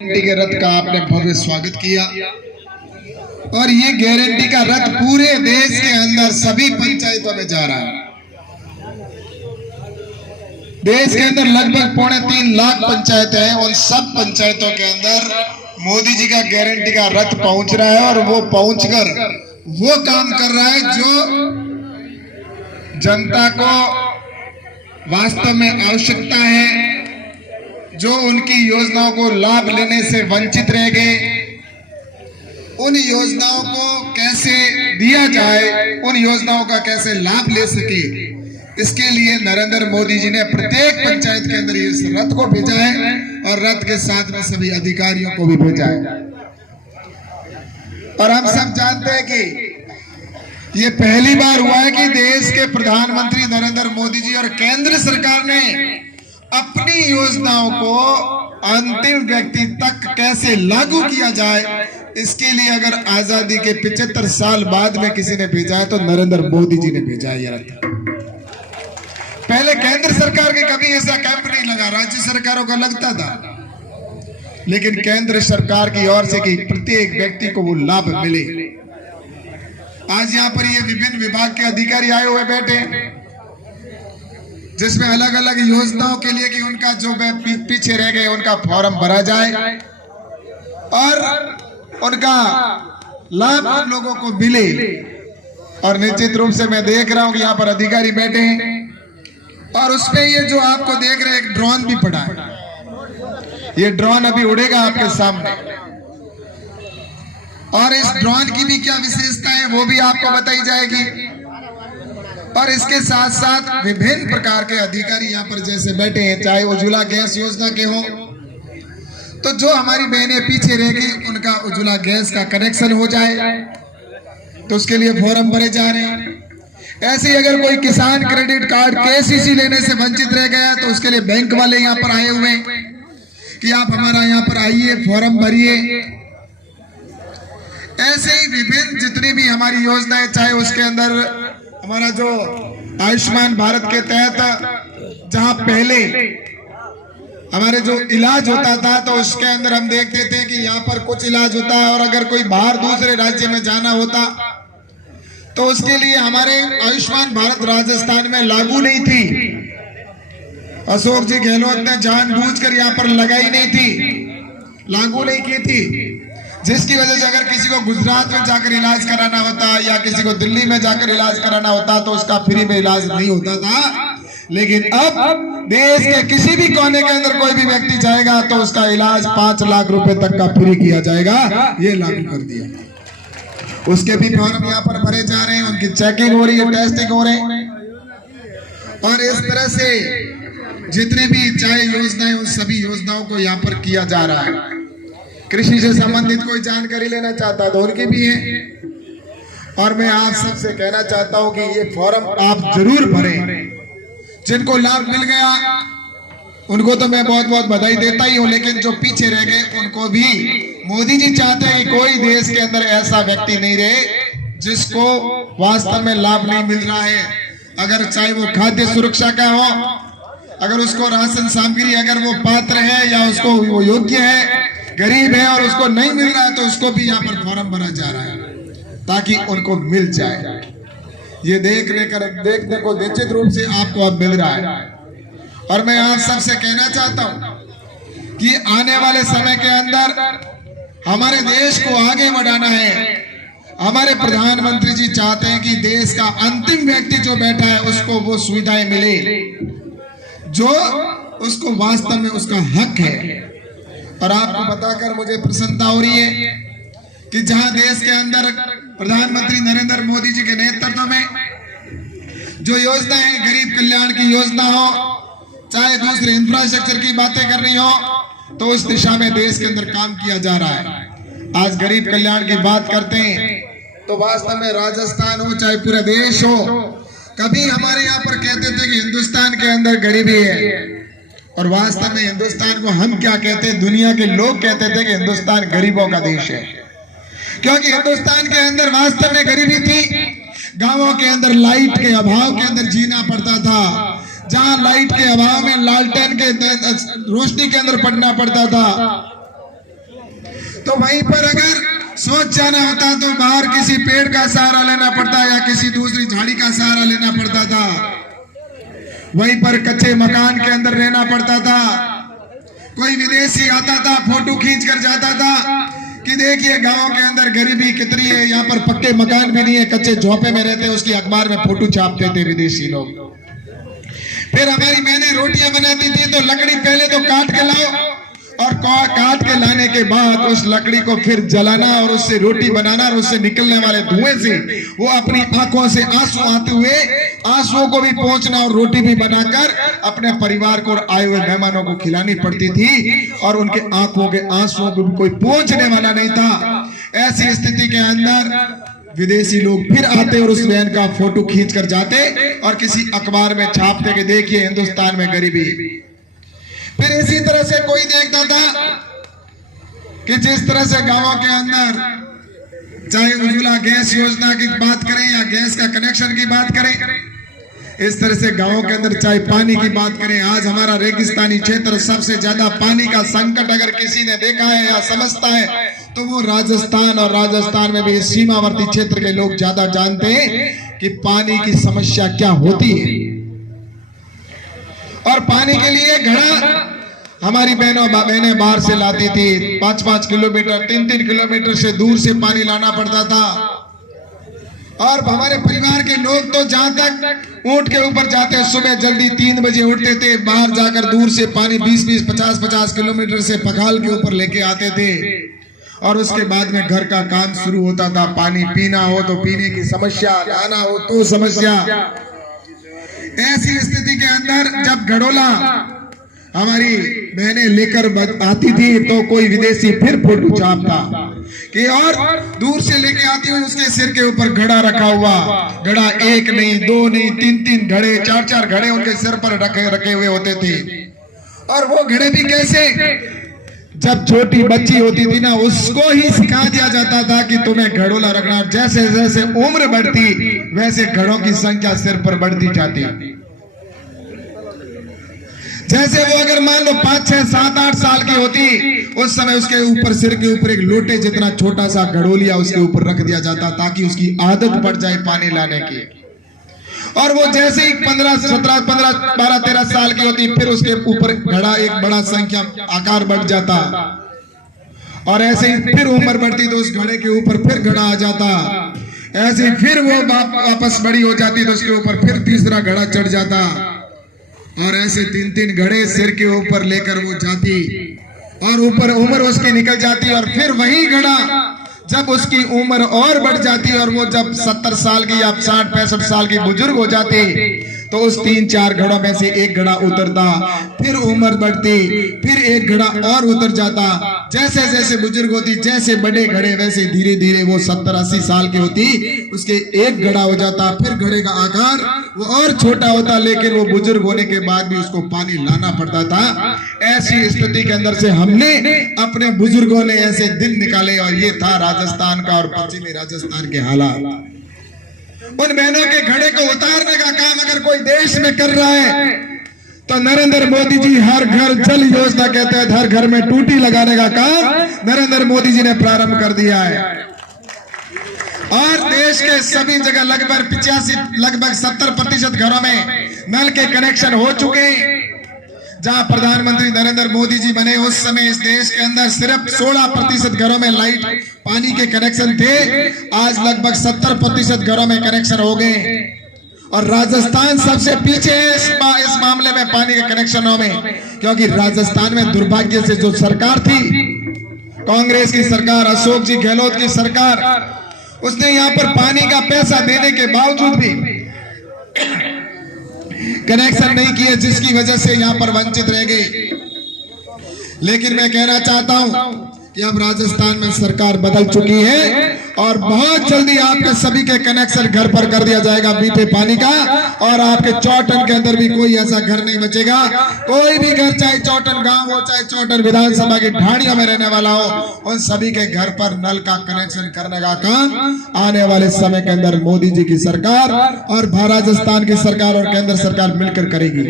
Guarantee के रथ का आपने भव्य स्वागत किया और ये गारंटी का रथ पूरे देश के अंदर सभी पंचायतों में जा रहा है। देश के अंदर लगभग 3.25 लाख पंचायतें हैं। उन सब पंचायतों के अंदर मोदी जी का गारंटी का रथ पहुंच रहा है और वो पहुंचकर वो काम कर रहा है जो जनता को वास्तव में आवश्यकता है, जो उनकी योजनाओं को लाभ लेने से वंचित रह गए, उन योजनाओं को कैसे दिया जाए, उन योजनाओं का कैसे लाभ ले सके, इसके लिए नरेंद्र मोदी जी ने प्रत्येक पंचायत के अंदर इस रथ को भेजा है और रथ के साथ में सभी अधिकारियों को भी भेजा है। और हम सब जानते हैं कि ये पहली बार हुआ है कि देश के प्रधानमंत्री नरेंद्र मोदी जी और केंद्र सरकार ने अपनी योजनाओं को अंतिम व्यक्ति तक कैसे लागू किया जाए, इसके लिए अगर आजादी के 75 साल बाद में किसी ने भेजा है तो नरेंद्र मोदी जी ने भेजा है। ये रथ पहले केंद्र सरकार के कभी ऐसा कैंप नहीं लगा, राज्य सरकारों का लगता था, लेकिन केंद्र सरकार की ओर से कि प्रत्येक व्यक्ति को वो लाभ मिले। आज यहाँ पर ये विभिन्न विभाग के अधिकारी आए हुए बैठे, जिसमें अलग अलग योजनाओं के लिए कि उनका जो पीछे रह गए उनका फॉर्म भरा जाए और उनका लाभ उन लोगों को मिले। और निश्चित रूप से मैं देख रहा हूं कि यहाँ पर अधिकारी बैठे हैं और उसमें ये जो आपको देख रहे हैं एक ड्रोन भी पड़ा है। ये ड्रोन अभी उड़ेगा आपके सामने और इस ड्रोन की भी क्या विशेषता है वो भी आपको बताई जाएगी। और इसके साथ साथ विभिन्न प्रकार के अधिकारी यहाँ पर जैसे बैठे हैं, चाहे उज्ज्वला गैस योजना के हो, तो जो हमारी बहनें पीछे रह गई उनका उज्ज्वला गैस का कनेक्शन हो जाए तो उसके लिए फॉर्म भरे जा रहे हैं। ऐसे ही अगर कोई किसान क्रेडिट कार्ड केसीसी लेने से वंचित रह गया तो उसके लिए बैंक वाले यहाँ पर आए हुए कि आप हमारा यहाँ पर आइए, फॉर्म भरिए। ऐसे ही विभिन्न जितनी भी हमारी योजनाएं, चाहे उसके अंदर हमारा जो आयुष्मान भारत के तहत जहां पहले हमारे जो इलाज होता था तो उसके अंदर हम देखते थे कि यहाँ पर कुछ इलाज होता है और अगर कोई बाहर दूसरे राज्य में जाना होता तो उसके लिए हमारे आयुष्मान भारत राजस्थान में लागू नहीं थी। अशोक जी गहलोत ने जानबूझकर यहाँ पर लगाई नहीं थी, लागू नहीं की थी, जिसकी वजह से अगर किसी को गुजरात में जाकर इलाज कराना होता या किसी को दिल्ली में जाकर इलाज कराना होता तो उसका फ्री में इलाज नहीं होता था। लेकिन अब देश के किसी भी कोने के अंदर कोई भी व्यक्ति जाएगा तो उसका इलाज 5 लाख रुपए तक का फ्री किया जाएगा, ये लागू कर दिया। उसके भी फॉर्म यहाँ पर भरे जा रहे हैं, उनकी चेकिंग हो रही है, टेस्टिंग हो रही है और इस तरह से जितने भी चाहे योजनाएं उन सभी योजनाओं को यहाँ पर किया जा रहा है। कृषि से संबंधित कोई जानकारी लेना चाहता तो उनकी भी है। और मैं आप सबसे कहना चाहता हूं कि ये फॉर्म आप जरूर भरें। जिनको लाभ मिल गया उनको तो मैं बहुत बहुत बधाई देता ही हूं, लेकिन जो पीछे रह गए उनको भी मोदी जी चाहते हैं कि कोई देश के अंदर ऐसा व्यक्ति नहीं रहे जिसको वास्तव में लाभ नहीं मिल रहा है। अगर चाहे वो खाद्य सुरक्षा का हो, अगर उसको राशन सामग्री अगर वो पात्र है या उसको वो योग्य है, गरीब है और उसको नहीं मिल रहा है तो उसको भी यहाँ पर फॉर्म भरा जा रहा है ताकि उनको मिल जाए। ये देखने को निश्चित रूप से आपको अब मिल रहा है। और मैं आप सबसे कहना चाहता हूं कि आने वाले समय के अंदर हमारे देश को आगे बढ़ाना है। हमारे प्रधानमंत्री जी चाहते हैं कि देश का अंतिम व्यक्ति जो बैठा है उसको वो सुविधाएं मिले जो उसको वास्तव में उसका हक है। और आपको बताकर मुझे प्रसन्नता हो रही है कि जहां देश के अंदर प्रधानमंत्री नरेंद्र मोदी जी के नेतृत्व में जो योजना है, गरीब कल्याण की योजना हो, चाहे दूसरे इंफ्रास्ट्रक्चर की बातें कर रही हो, तो उस दिशा में देश के अंदर काम किया जा रहा है। आज गरीब कल्याण की बात करते हैं तो वास्तव में राजस्थान हो चाहे पूरा देश हो, कभी हमारे यहाँ पर कहते थे कि हिंदुस्तान के अंदर गरीबी है और वास्तव में हिंदुस्तान को हम क्या कहते हैं, दुनिया के लोग कहते थे कि हिंदुस्तान गरीबों का देश है, क्योंकि हिंदुस्तान के अंदर वास्तव में गरीबी थी। गांवों के अंदर लाइट के अभाव के अंदर जीना पड़ता था, जहां लाइट के अभाव में लालटेन के रोशनी के अंदर पढ़ना पड़ता था। तो वहीं पर अगर सोच जाना होता तो बाहर किसी पेड़ का सहारा लेना पड़ता या किसी दूसरी झाड़ी का सहारा लेना पड़ता था। वहीं पर कच्चे मकान के अंदर रहना पड़ता था। कोई विदेशी आता था, फोटो खींच कर जाता था कि देखिए गांव के अंदर गरीबी कितनी है, यहाँ पर पक्के मकान भी नहीं है, कच्चे झोंपे में रहते, उसकी अखबार में फोटो छापते थे विदेशी लोग। फिर हमारी बहनें रोटियां बनाती थी तो लकड़ी पहले तो काट के लाओ और काट के लाने के बाद उस लकड़ी को फिर जलाना और उससे रोटी बनाना और उससे निकलने वाले धुएं से वो अपनी आंखों से आंसू आते हुए आंसुओं को भी पोंछना और रोटी भी बनाकर अपने परिवार को और आए हुए मेहमानों को खिलानी पड़ती थी और उनके आंखों के आंसुओं को भी कोई पोंछने वाला नहीं था। ऐसी स्थिति के अंदर विदेशी लोग फिर आते और उस बहन का फोटो खींच कर जाते और किसी अखबार में छापते कि देखिए हिंदुस्तान में गरीबी। फिर इसी तरह से कोई देखता था कि जिस तरह से गांवों के अंदर चाहे उज्ज्वला गैस योजना की बात करें या गैस का कनेक्शन की बात करें, इस तरह से गांवों के अंदर चाहे पानी की बात करें, आज हमारा रेगिस्तानी क्षेत्र सबसे ज्यादा पानी का संकट अगर किसी ने देखा है या समझता है तो वो राजस्थान, और राजस्थान में भी सीमावर्ती क्षेत्र के लोग ज्यादा जानते हैं कि पानी की समस्या क्या होती है। और पानी के लिए घड़ा हमारी बहनें बाहर से लाती थी, 5-5 किलोमीटर 3-3 किलोमीटर से दूर से पानी लाना पड़ता था। और हमारे परिवार के लोग तो जहां तक ऊंट के ऊपर जाते सुबह जल्दी 3 बजे उठते थे, बाहर जाकर दूर से पानी 20-20 50-50 किलोमीटर से पखाल के ऊपर लेके आते थे और उसके बाद में घर का काम शुरू होता था। पानी पीना हो तो पीने की समस्या, नहाना हो तो समस्या। ऐसी स्थिति के अंदर जब घड़ोला हमारी बहनें लेकर आती थी तो कोई विदेशी फिर फोटो छापता कि और दूर से लेके आती हुई उसके सिर के ऊपर घड़ा रखा हुआ, घड़ा 1 नहीं 2 नहीं 3-3 घड़े 4-4 घड़े उनके सिर पर रखे हुए होते थे। और वो घड़े भी कैसे, जब छोटी बच्ची होती थी ना उसको ही सिखा दिया जाता था कि तुम्हें घड़ोला रखना। जैसे जैसे उम्र बढ़ती वैसे घड़ों की संख्या सिर पर बढ़ती जाती। जैसे वो अगर मान लो 5, 6, 7, 8 साल की होती उस समय उसके ऊपर सिर के ऊपर एक लोटे जितना छोटा सा घड़ोलिया उसके ऊपर रख दिया जाता ताकि उसकी आदत पड़ जाए पानी लाने की। और वो जैसे ही 15, 17, 15, 12, 13 साल की होती फिर उसके ऊपर घड़ा एक बड़ा संख्या आकार बढ़ जाता और ऐसे ही फिर उम्र बढ़ती तो उस घड़े के ऊपर फिर घड़ा आ जाता। ऐसे फिर वो वापस बड़ी हो जाती तो उसके ऊपर फिर तीसरा घड़ा चढ़ जाता और ऐसे 3-3 घड़े सिर के ऊपर लेकर वो जाती और ऊपर उम्र उसकी निकल जाती और फिर वही घड़ा जब उसकी उम्र और बढ़ जाती और वो जब 70 साल की या 60-65 साल की बुजुर्ग हो जाती तो उस 3-4 घड़ों में से एक घड़ा उतरता, फिर उम्र बढ़ती, फिर एक घड़ा और उतर जाता। जैसे जैसे बुजुर्ग होती, जैसे बड़े घड़े वैसे धीरे धीरे वो 70-80 साल की होती उसके एक घड़ा हो जाता, फिर घड़े का आकार वो और छोटा होता, लेकिन वो बुजुर्ग होने के बाद भी उसको पानी लाना पड़ता था। ऐसी स्थिति के अंदर से हमने अपने बुजुर्गों ने ऐसे दिन निकाले और ये था राजस्थान का और पश्चिमी राजस्थान के हालात। उन बहनों के घड़े को उतारने का काम अगर कोई देश में कर रहा है तो नरेंद्र मोदी जी हर घर जल योजना के तहत हर घर में टूटी लगाने का काम नरेंद्र मोदी जी ने प्रारंभ कर दिया है। और देश के सभी जगह लगभग 70% घरों में नल के कनेक्शन हो चुके हैं। जहां प्रधानमंत्री नरेंद्र मोदी जी बने उस समय इस देश के अंदर सिर्फ 16% घरों में लाइट पानी के कनेक्शन थे, आज लगभग 70% घरों में कनेक्शन हो गए। और राजस्थान सबसे पीछे है इस मामले में पानी के कनेक्शनों में, क्योंकि राजस्थान में दुर्भाग्य से जो सरकार थी, कांग्रेस की सरकार, अशोक जी गहलोत की सरकार, उसने यहाँ पर पानी का पैसा देने के बावजूद भी कनेक्शन नहीं किए, जिसकी वजह से यहाँ पर वंचित रह गए। लेकिन मैं कहना चाहता हूं कि अब राजस्थान में सरकार बदल चुकी है और बहुत जल्दी आपके सभी के कनेक्शन घर पर कर दिया जाएगा मीठे पानी का। और आपके चौटन के अंदर भी कोई ऐसा घर नहीं बचेगा, कोई भी घर, चाहे चौटन गांव हो चाहे चौटन विधानसभा की ढाणियों में रहने वाला हो, उन सभी के घर पर नल का कनेक्शन करने का काम आने वाले समय के अंदर मोदी जी की सरकार और राजस्थान की सरकार और केंद्र सरकार मिलकर करेगी।